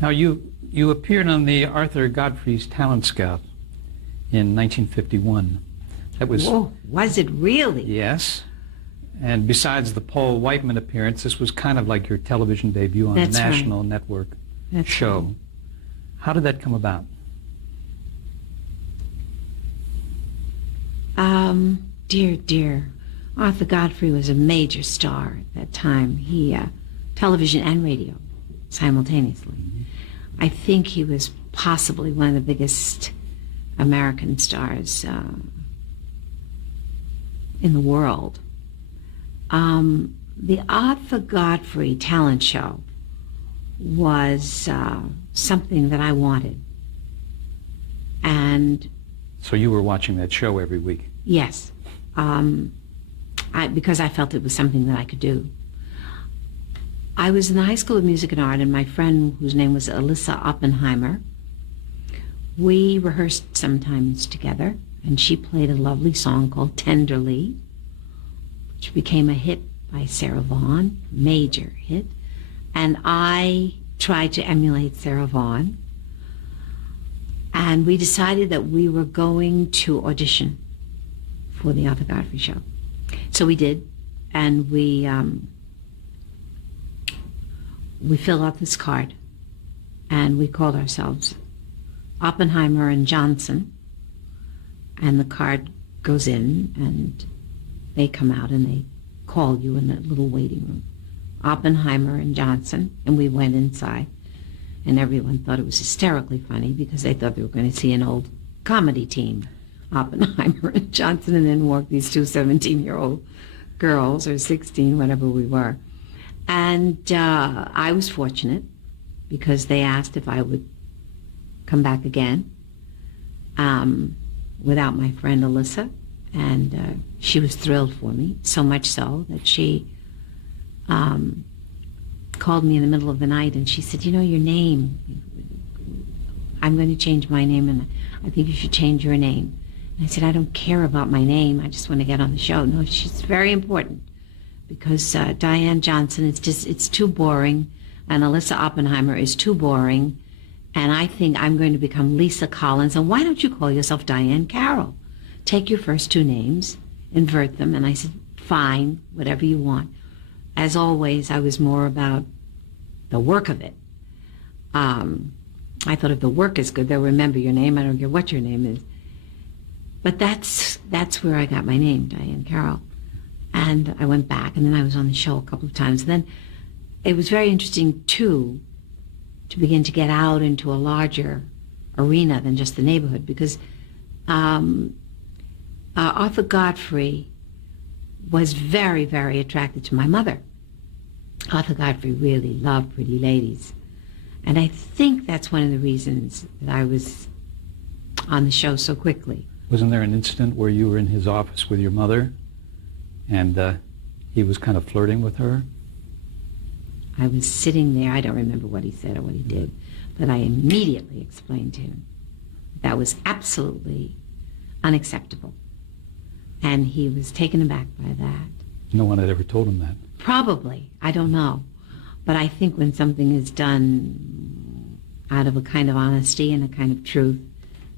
Now, you appeared on the Arthur Godfrey's Talent Scout in 1951. That was... Whoa, was it really? Yes. And besides the Paul Whiteman appearance, this was kind of like your television debut on That's a national right. network That's show. right. How did that come about? Dear. Arthur Godfrey was a major star at that time. He, television and radio, simultaneously. Mm-hmm. I think he was possibly one of the biggest American stars in the world. The Arthur Godfrey talent show was something that I wanted. And So you were watching that show every week? yes, because I felt it was something that I could do. I was in the High School of Music and Art, and my friend, whose name was Alyssa Oppenheimer, we rehearsed sometimes together, and she played a lovely song called Tenderly, which became a hit by Sarah Vaughan, major hit, and I tried to emulate Sarah Vaughan, and we decided that we were going to audition for the Arthur Godfrey show. So we did, and we filled out this card, and we called ourselves Oppenheimer and Johnson, and the card goes in, and they come out, and they call you in that little waiting room. Oppenheimer and Johnson, and we went inside, and everyone thought it was hysterically funny because they thought they were going to see an old comedy team, Oppenheimer and Johnson, and then walked these two 17-year-old girls, or 16, whatever we were. And I was fortunate because they asked if I would come back again without my friend Alyssa, and she was thrilled for me, so much so that she called me in the middle of the night, and she said, you know, your name, I'm going to change my name, and I think you should change your name. And I said, I don't care about my name, I just want to get on the show. No, she's very important, because Diahann Johnson, it's too boring, and Alyssa Oppenheimer is too boring, and I think I'm going to become Lisa Collins, and why don't you call yourself Diahann Carroll? Take your first two names, invert them. And I said, fine, whatever you want. As always, I was more about the work of it. I thought if the work is good, they'll remember your name. I don't care what your name is. But that's where I got my name, Diahann Carroll. And I went back, and then I was on the show a couple of times. And then it was very interesting, too, to begin to get out into a larger arena than just the neighborhood, because Arthur Godfrey was very, very attracted to my mother. Arthur Godfrey really loved pretty ladies. And I think that's one of the reasons that I was on the show so quickly. Wasn't there an incident where you were in his office with your mother and he was kind of flirting with her? I was sitting there. I don't remember what he said or what he did, but I immediately explained to him that was absolutely unacceptable. And he was taken aback by that. No one had ever told him that. Probably. I don't know. But I think when something is done out of a kind of honesty and a kind of truth,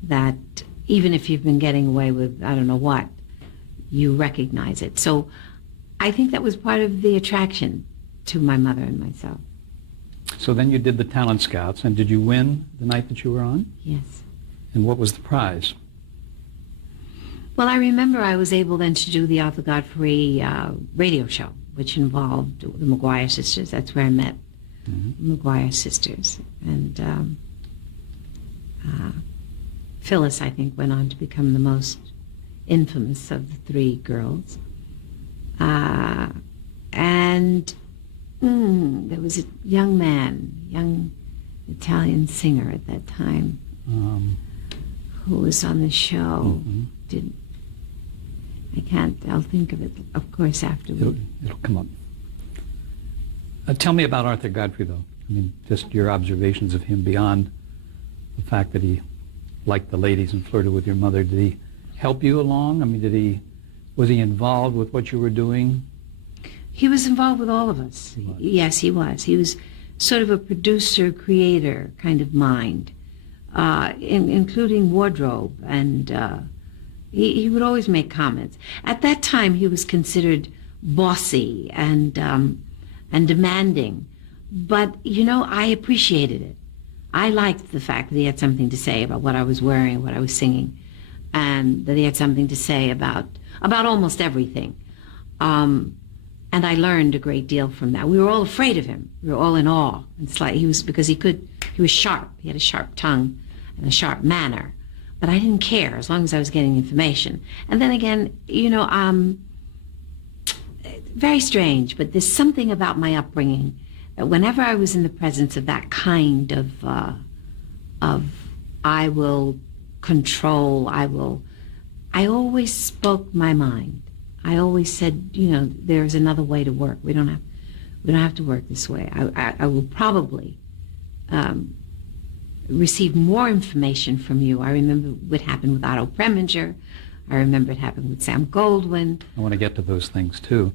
that even if you've been getting away with I don't know what, you recognize it. So I think that was part of the attraction to my mother and myself. So then you did the Talent Scouts, and did you win the night that you were on? Yes. And what was the prize? Well, I remember I was able then to do the Arthur Godfrey radio show, which involved the McGuire sisters. That's where I met the McGuire sisters. And Phyllis, I think, went on to become the most infamous of the three girls. And there was a young Italian singer at that time who was on the show. I'll think of it, of course, afterward. It'll come up. Tell me about Arthur Godfrey, though. I mean, just your observations of him beyond the fact that he liked the ladies and flirted with your mother. Did he help you along? I mean, was he involved with what you were doing? He was involved with all of us. Yes, he was. He was sort of a producer-creator kind of mind, including wardrobe, and he would always make comments. At that time, he was considered bossy and demanding, but I appreciated it. I liked the fact that he had something to say about what I was wearing, what I was singing, and that he had something to say about almost everything. And I learned a great deal from that. We were all afraid of him. We were all in awe. It's like he was sharp. He had a sharp tongue and a sharp manner. But I didn't care as long as I was getting information. And then again, very strange, but there's something about my upbringing that whenever I was in the presence of that kind of I will control, I always spoke my mind. I always said, there's another way to work. We don't have to work this way. I will probably receive more information from you. I remember what happened with Otto Preminger. I remember it happened with Sam Goldwyn. I want to get to those things too.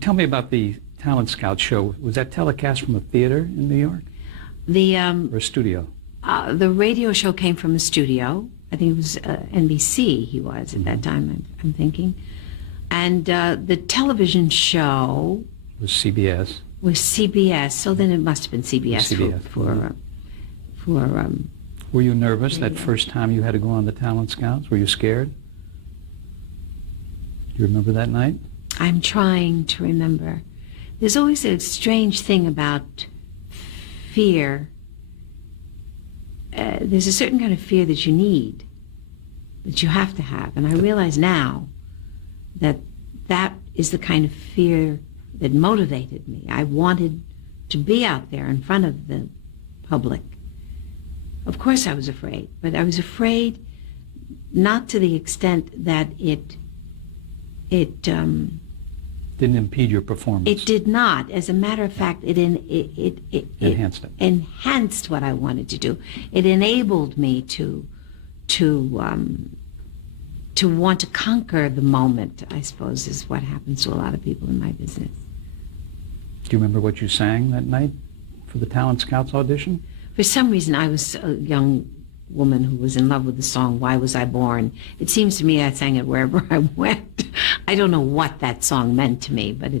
Tell me about the Talent Scout show. Was that telecast from a theater in New York? Or a studio? The radio show came from a studio. I think it was NBC he was at that time, I'm thinking. And the television show was CBS. Was CBS. So then it must have been CBS. Were you nervous that first time you had to go on the Talent Scouts? Were you scared? Do you remember that night? I'm trying to remember. There's always a strange thing about fear. There's a certain kind of fear that you need, that you have to have. And I realize now that that is the kind of fear that motivated me. I wanted to be out there in front of the public. Of course I was afraid, but I was afraid not to the extent that it didn't impede your performance. It did not. As a matter of fact, it enhanced it. Enhanced what I wanted to do. It enabled me to want to conquer the moment, I suppose, is what happens to a lot of people in my business. Do you remember what you sang that night for the Talent Scouts audition? For some reason, I was a young woman who was in love with the song, Why Was I Born? It seems to me I sang it wherever I went. I don't know what that song meant to me, but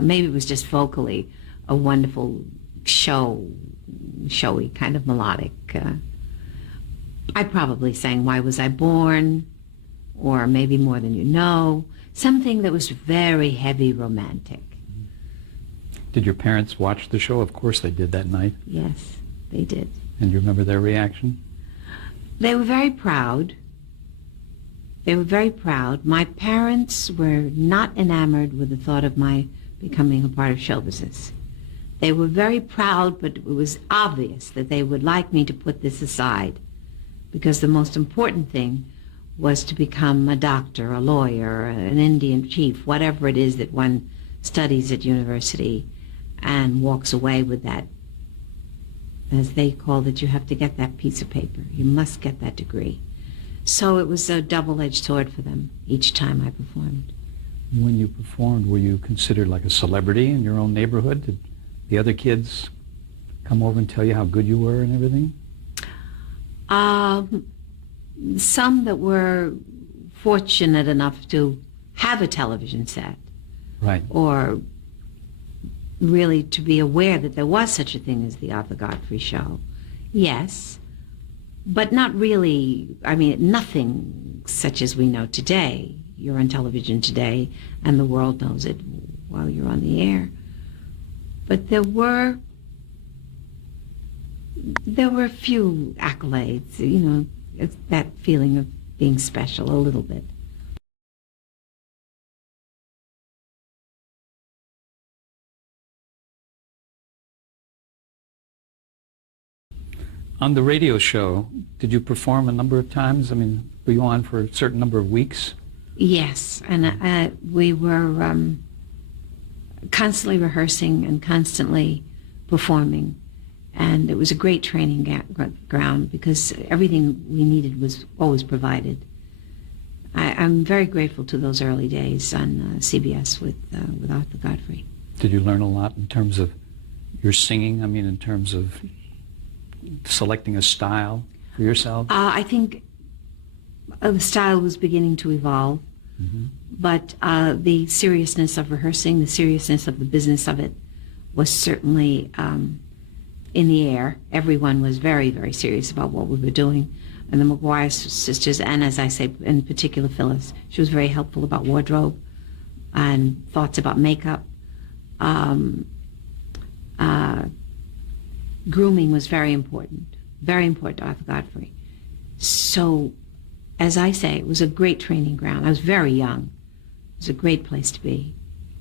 maybe it was just vocally a wonderful showy, kind of melodic. I probably sang Why Was I Born? Or maybe More Than You Know, something that was very heavy romantic. Did your parents watch the show? Of course they did that night. Yes, they did. And you remember their reaction? They were very proud. They were very proud. My parents were not enamored with the thought of my becoming a part of show business. They were very proud, but it was obvious that they would like me to put this aside, because the most important thing was to become a doctor, a lawyer, an Indian chief, whatever it is that one studies at university and walks away with that. As they called it, you have to get that piece of paper. You must get that degree. So it was a double-edged sword for them each time I performed. When you performed, were you considered like a celebrity in your own neighborhood? Did the other kids come over and tell you how good you were and everything? Some that were fortunate enough to have a television set. Right. Or really to be aware that there was such a thing as the Arthur Godfrey show. Yes, but not really, nothing such as we know today. You're on television today and the world knows it while you're on the air. But there were a few accolades, that feeling of being special a little bit. On the radio show, did you perform a number of times? Were you on for a certain number of weeks? Yes, and we were constantly rehearsing and constantly performing. And it was a great training ground because everything we needed was always provided. I'm very grateful to those early days on CBS with Arthur Godfrey. Did you learn a lot in terms of your singing? I mean, in terms of selecting a style for yourself? I think the style was beginning to evolve, but the seriousness of rehearsing, the seriousness of the business of it was certainly in the air. Everyone was very, very serious about what we were doing. And the McGuire sisters, and as I say, in particular Phyllis, she was very helpful about wardrobe and thoughts about makeup. Grooming was very important to Arthur Godfrey. So, as I say, it was a great training ground. I was very young. It was a great place to be.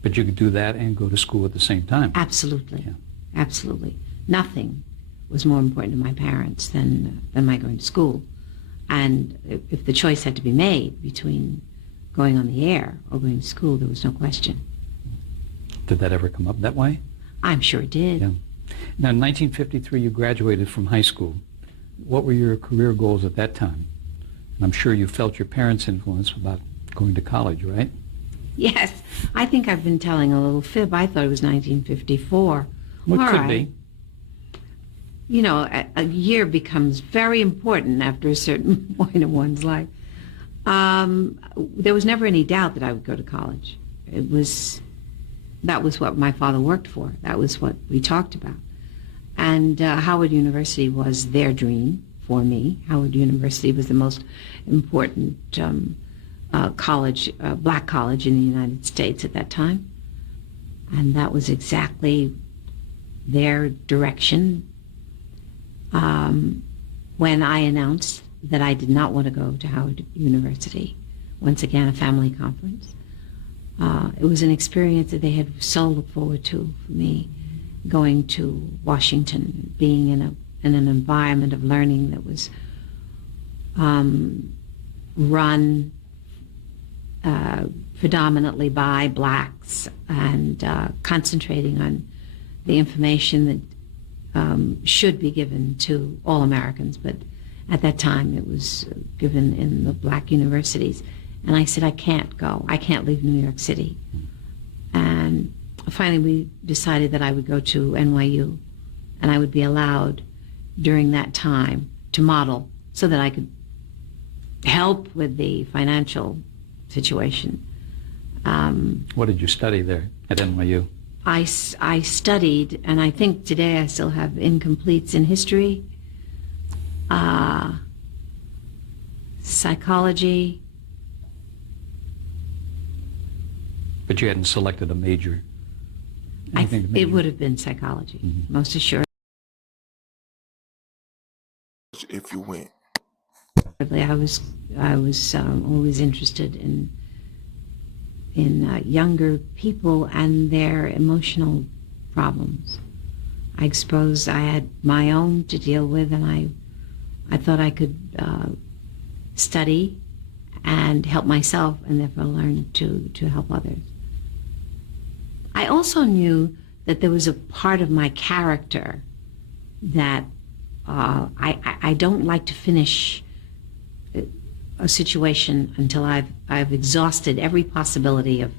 But you could do that and go to school at the same time. Absolutely. Yeah. Absolutely. Nothing was more important to my parents than my going to school. And if the choice had to be made between going on the air or going to school, there was no question. Did that ever come up that way? I'm sure it did. Yeah. Now, in 1953, you graduated from high school. What were your career goals at that time? And I'm sure you felt your parents' influence about going to college, right? Yes. I think I've been telling a little fib. I thought it was 1954. Well, All it could right. be. You know, a year becomes very important after a certain point in one's life. There was never any doubt that I would go to college. That was what my father worked for. That was what we talked about. And Howard University was their dream for me. Howard University was the most important college, black college in the United States at that time. And that was exactly their direction. When I announced that I did not want to go to Howard University, once again a family conference, it was an experience that they had so looked forward to for me, going to Washington, being in an environment of learning that was run predominantly by blacks and concentrating on the information that should be given to all Americans, but at that time it was given in the black universities. And I said, I can't go. I can't leave New York City. And finally we decided that I would go to NYU, and I would be allowed during that time to model so that I could help with the financial situation. What did you study there at NYU? I studied, and I think today I still have incompletes in history, psychology. But you hadn't selected a major. It would have been psychology, most assuredly. If you went. I was always interested in younger people and their emotional problems. I suppose I had my own to deal with, and I thought I could study and help myself, and therefore learn to help others. I also knew that there was a part of my character that I don't like to finish a situation until I've exhausted every possibility of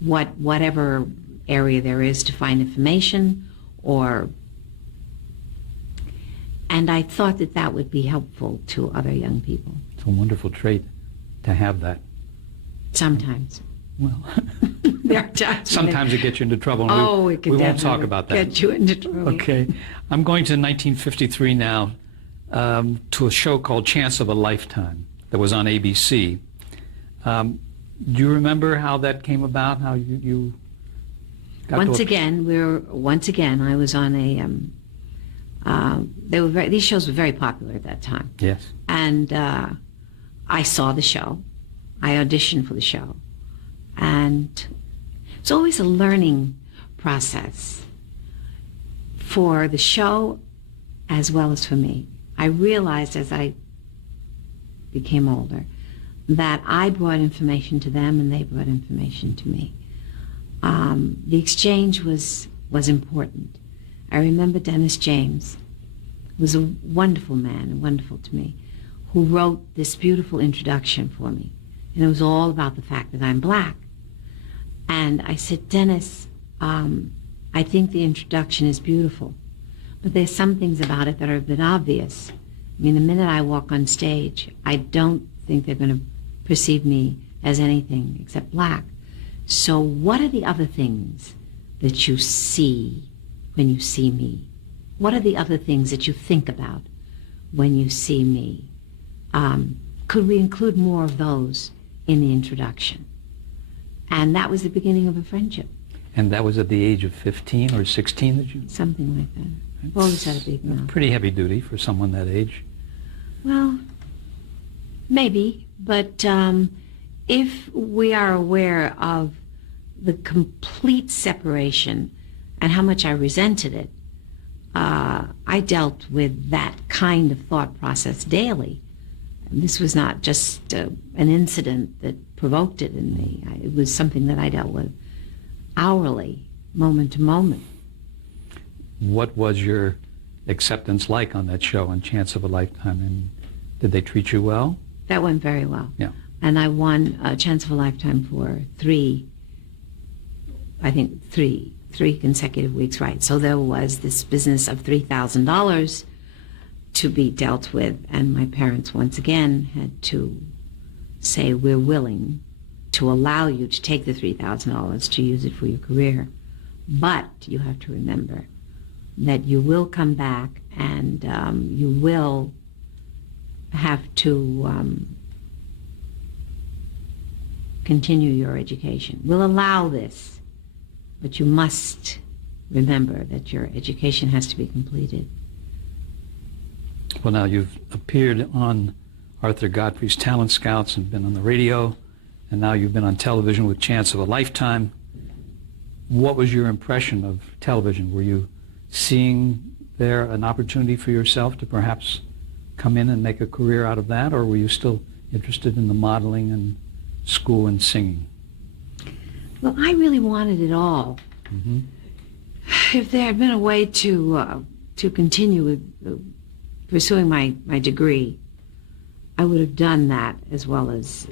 whatever area there is to find information, and I thought that would be helpful to other young people. It's a wonderful trait to have that. Sometimes. Well, there are times sometimes it gets you into trouble. And it can we won't talk definitely about that. get you into trouble. Okay. I'm going to 1953 now, to a show called Chance of a Lifetime that was on ABC. Do you remember how that came about? How you got Once again, I was on a. These shows were very popular at that time. Yes. And I saw the show. I auditioned for the show, and it's always a learning process for the show as well as for me. I realized as I became older that I brought information to them and they brought information to me. The exchange was important. I remember Dennis James was a wonderful man, wonderful to me, who wrote this beautiful introduction for me. And it was all about the fact that I'm black. And I said, Dennis, I think the introduction is beautiful, but there's some things about it that are a bit obvious. I mean, the minute I walk on stage, I don't think they're going to perceive me as anything except black. So what are the other things that you see when you see me? What are the other things that you think about when you see me? Could we include more of those in the introduction? And that was the beginning of a friendship. And that was at the age of 15 or 16 that you... Something like that. I've always had a big mouth. Pretty heavy duty for someone that age. Well, maybe, but if we are aware of the complete separation and how much I resented it, I dealt with that kind of thought process daily. This was not just an incident that provoked it in me. It was something that I dealt with hourly, moment to moment. What was your acceptance like on that show, on Chance of a Lifetime? And did they treat you well? That went very well. Yeah. And I won a Chance of a Lifetime for three consecutive weeks, right? So there was this business of $3,000 to be dealt with, and my parents once again had to say, we're willing to allow you to take the $3,000 to use it for your career, but you have to remember that you will come back and you will have to continue your education. We'll allow this, but you must remember that your education has to be completed. Well, now you've appeared on Arthur Godfrey's Talent Scouts and been on the radio, and now you've been on television with Chance of a Lifetime. What was your impression of television? Were you seeing there an opportunity for yourself to perhaps come in and make a career out of that, or were you still interested in the modeling and school and singing? Well, I really wanted it all. Mm-hmm. If there had been a way to continue with pursuing my degree, I would have done that as well as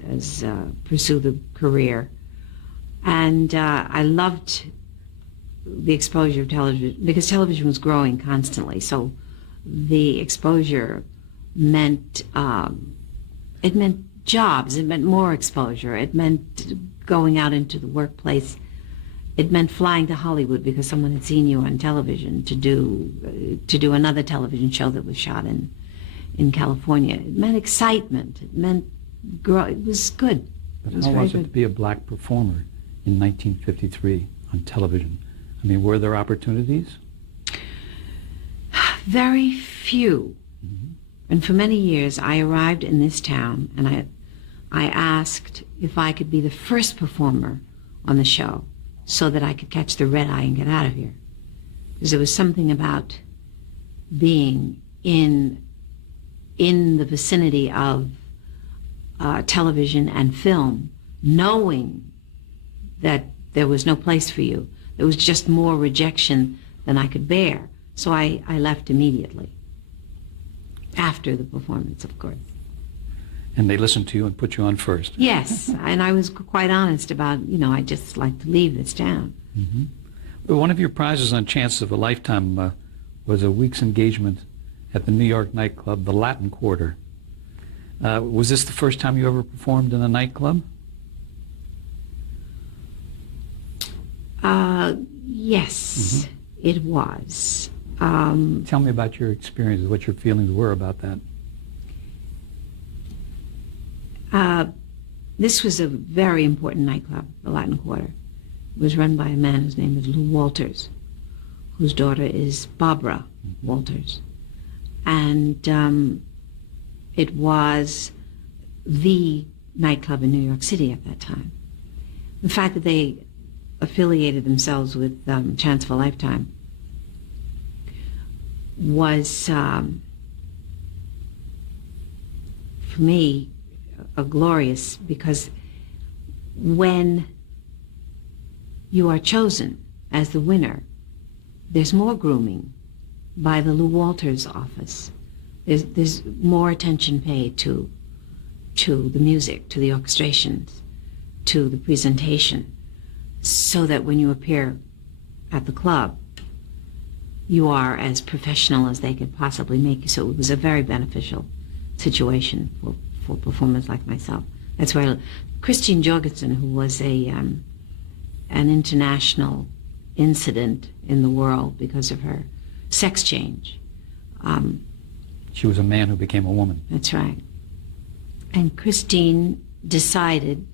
pursue the career. And I loved the exposure of television, because television was growing constantly. So the exposure meant, it meant jobs, it meant more exposure, it meant going out into the workplace. It meant flying to Hollywood because someone had seen you on television to do another television show that was shot in California. It meant excitement. It meant it was good. But it was how very was it good. to be a black performer in 1953 on television? I mean, were there opportunities? Very few. Mm-hmm. And for many years, I arrived in this town, and I asked if I could be the first performer on the show, so that I could catch the red eye and get out of here. Because there was something about being in the vicinity of television and film, knowing that there was no place for you. There was just more rejection than I could bear. So I left immediately. After the performance, of course. And they listened to you and put you on first? Yes, and I was quite honest about, I just like to leave this town. Mm-hmm. Well, one of your prizes on Chance of a Lifetime was a week's engagement at the New York nightclub, the Latin Quarter. Was this the first time you ever performed in a nightclub? Yes, it was. Tell me about your experiences, what your feelings were about that. This was a very important nightclub, the Latin Quarter. It was run by a man whose name is Lou Walters, whose daughter is Barbara Walters. And it was the nightclub in New York City at that time. The fact that they affiliated themselves with Chance of a Lifetime was, for me, glorious, because when you are chosen as the winner, there's more grooming by the Lou Walters office. There's more attention paid to the music, to the orchestrations, to the presentation, so that when you appear at the club, you are as professional as they could possibly make you. So it was a very beneficial situation for performers like myself. That's why Christine Jorgensen, who was an international incident in the world because of her sex change. She was a man who became a woman. That's right. And Christine decided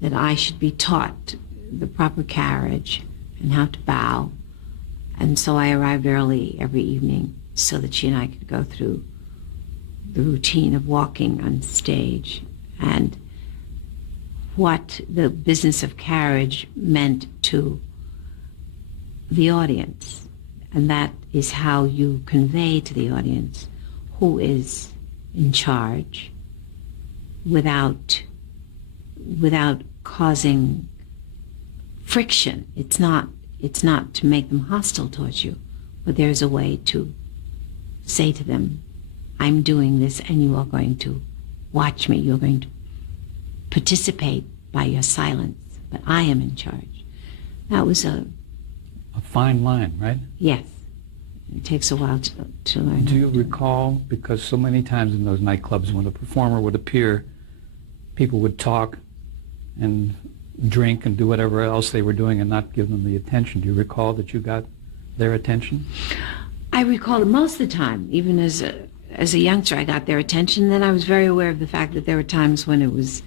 that I should be taught the proper carriage and how to bow. And so I arrived early every evening so that she and I could go through the routine of walking on stage and what the business of carriage meant to the audience. And that is how you convey to the audience who is in charge without causing friction. It's not to make them hostile towards you, but there's a way to say to them, I'm doing this and you are going to watch me. You're going to participate by your silence, but I am in charge. That was a fine line, right? Yes. It takes a while to learn. Do you recall, because so many times in those nightclubs when a performer would appear, people would talk and drink and do whatever else they were doing and not give them the attention. Do you recall that you got their attention? I recall that most of the time, even as a youngster, I got their attention. Then I was very aware of the fact that there were times when it was,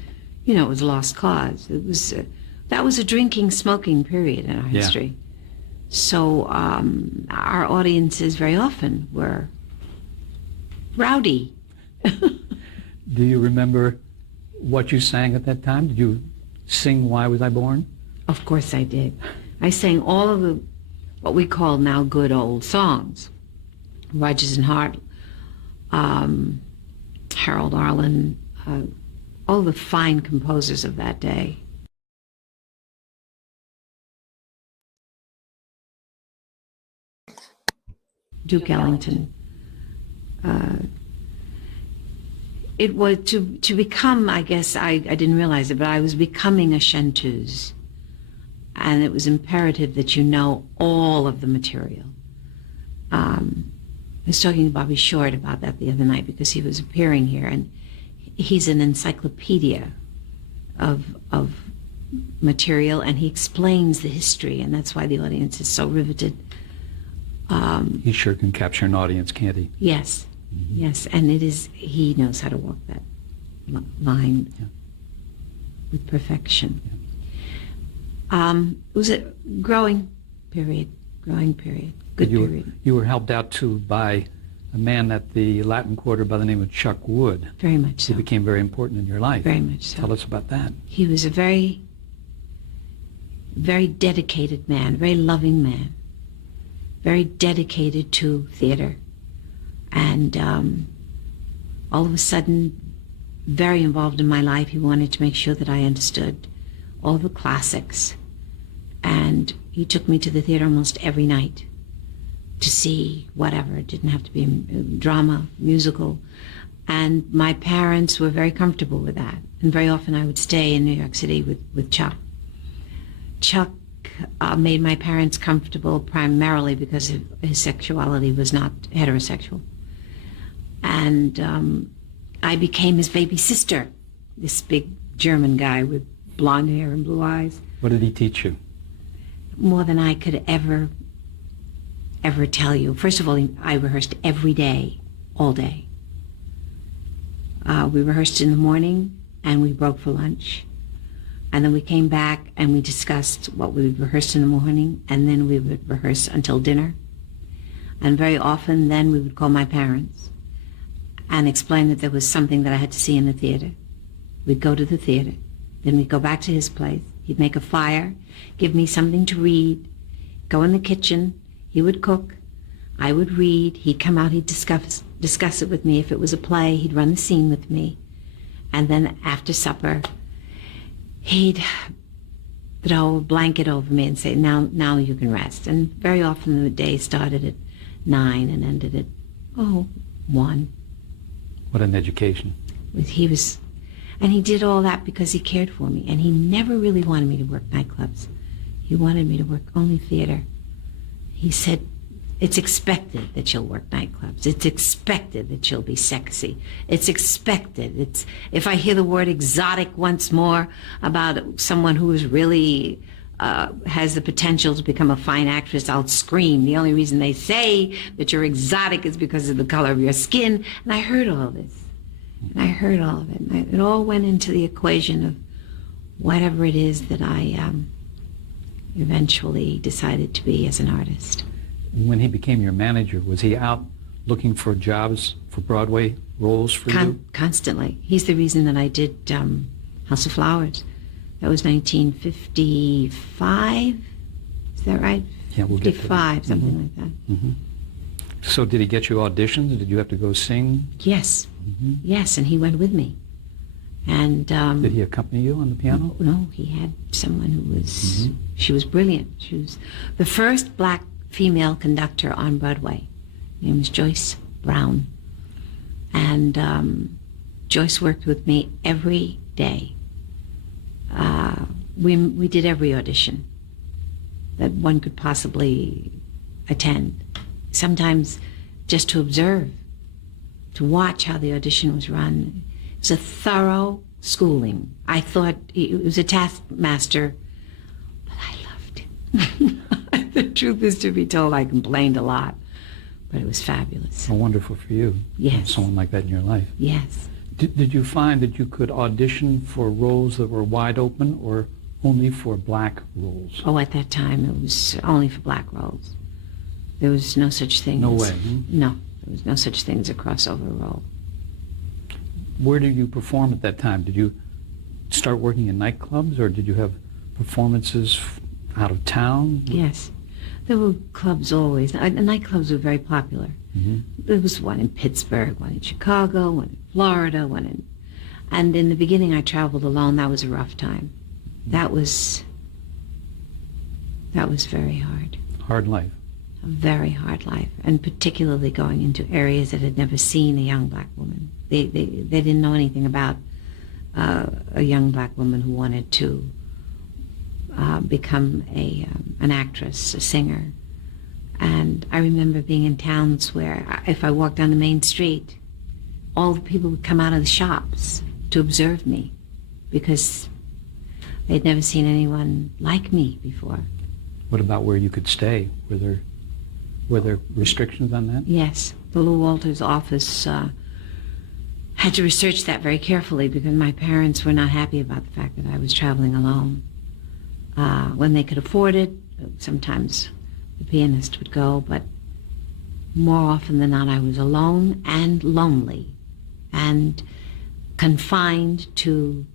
it was a lost cause. It was that was a drinking, smoking period in our history. So our audiences very often were rowdy. Do you remember what you sang at that time? Did you sing Why Was I Born? Of course I did. I sang all of what we call now good old songs. Rodgers and Hart, Harold Arlen, all the fine composers of that day. Duke Ellington. It was to become, I guess, I didn't realize it, but I was becoming a chanteuse. And it was imperative that you know all of the material. I was talking to Bobby Short about that the other night because he was appearing here, and he's an encyclopedia of material, and he explains the history, and that's why the audience is so riveted. He sure can capture an audience, can't he? Yes, yes, and he knows how to walk that line with perfection. It was a growing period, good period. You were helped out, too, by a man at the Latin Quarter by the name of Chuck Wood. Very much so. He became very important in your life. Very much so. Tell us about that. He was a very, very dedicated man, very loving man, very dedicated to theater, and all of a sudden, very involved in my life. He wanted to make sure that I understood all the classics, and he took me to the theater almost every night to see whatever. It didn't have to be drama, musical, and my parents were very comfortable with that, and very often I would stay in New York City with Chuck. Chuck made my parents comfortable primarily because his sexuality was not heterosexual. And I became his baby sister, this big German guy with blonde hair and blue eyes. What did he teach you? More than I could ever tell you. First of all, I rehearsed every day, all day. We rehearsed in the morning and we broke for lunch. And then we came back and we discussed what we would rehearse in the morning, and then we would rehearse until dinner. And very often then we would call my parents and explain that there was something that I had to see in the theater. We'd go to the theater. Then we'd go back to his place. He'd make a fire, give me something to read, go in the kitchen. He would cook. I would read. He'd come out. He'd discuss it with me. If it was a play, he'd run the scene with me. And then after supper, he'd throw a blanket over me and say, now you can rest. And very often the day started at 9 and ended at 1. What an education. And he did all that because he cared for me. And he never really wanted me to work nightclubs. He wanted me to work only theater. he said, it's expected that you'll work nightclubs. It's expected that you'll be sexy. It's expected. If I hear the word exotic once more about someone who is really has the potential to become a fine actress, I'll scream. The only reason they say that you're exotic is because of the color of your skin. And I heard all this. And I heard all of it. And it all went into the equation of whatever it is that I eventually decided to be as an artist. When he became your manager, was he out looking for jobs for Broadway roles for you? Constantly. He's the reason that I did House of Flowers. That was 1955. Is that right? Yeah, we'll get to that. 55, something like that. Mm-hmm. So did he get you auditions? Did you have to go sing? Yes. Yes, and he went with me. And did he accompany you on the piano? No, he had someone who was, she was brilliant. She was the first black female conductor on Broadway. Her name was Joyce Brown. And Joyce worked with me every day. We did every audition that one could possibly attend. Sometimes just to observe, to watch how the audition was run. It was a thorough schooling. I thought it was a taskmaster, but I loved him. The truth is to be told, I complained a lot, but it was fabulous. Oh, wonderful for you. Yes. Someone like that in your life. Yes. Did you find that you could audition for roles that were wide open or only for black roles? Oh, at that time, it was only for black roles. There was no such thing. No as, way. No, there was no such thing as a crossover role. Where did you perform at that time? Did you start working in nightclubs, or did you have performances out of town? Yes. There were clubs always. Nightclubs were very popular. There was one in Pittsburgh, one in Chicago, one in Florida, and in the beginning I traveled alone. That was a rough time. That was very hard. Hard life. A very hard life, and particularly going into areas that had never seen a young black woman. They didn't know anything about a young black woman who wanted to become an actress, a singer. And I remember being in towns where if I walked down the main street, all the people would come out of the shops to observe me because they'd never seen anyone like me before. What about where you could stay? Were there restrictions on that? Yes. The Lou Walters office had to research that very carefully because my parents were not happy about the fact that I was traveling alone. When they could afford it, sometimes the pianist would go, but more often than not I was alone and lonely and confined to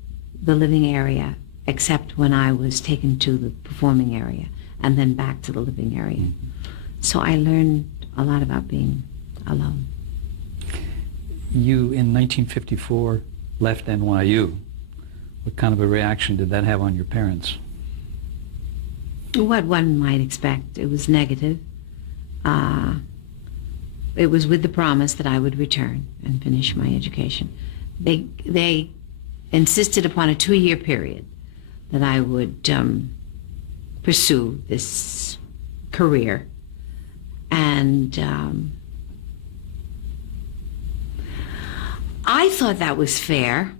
the living area, except when I was taken to the performing area and then back to the living area. So I learned a lot about being alone. You, in 1954, left NYU. What kind of a reaction did that have on your parents? What one might expect. It was negative. It was with the promise that I would return and finish my education. They insisted upon a 2-year period that I would pursue this career. And I thought that was fair.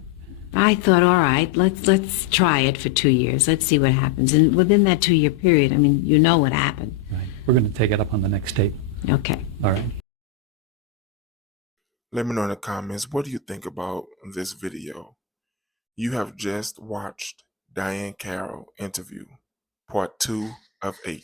I thought, all right, let's try it for 2 years. Let's see what happens. And within that 2-year period, I mean, you know what happened. Right. We're going to take it up on the next tape. Okay. All right. Let me know in the comments, what do you think about this video? You have just watched Diahann Carroll interview, part 2 of 8.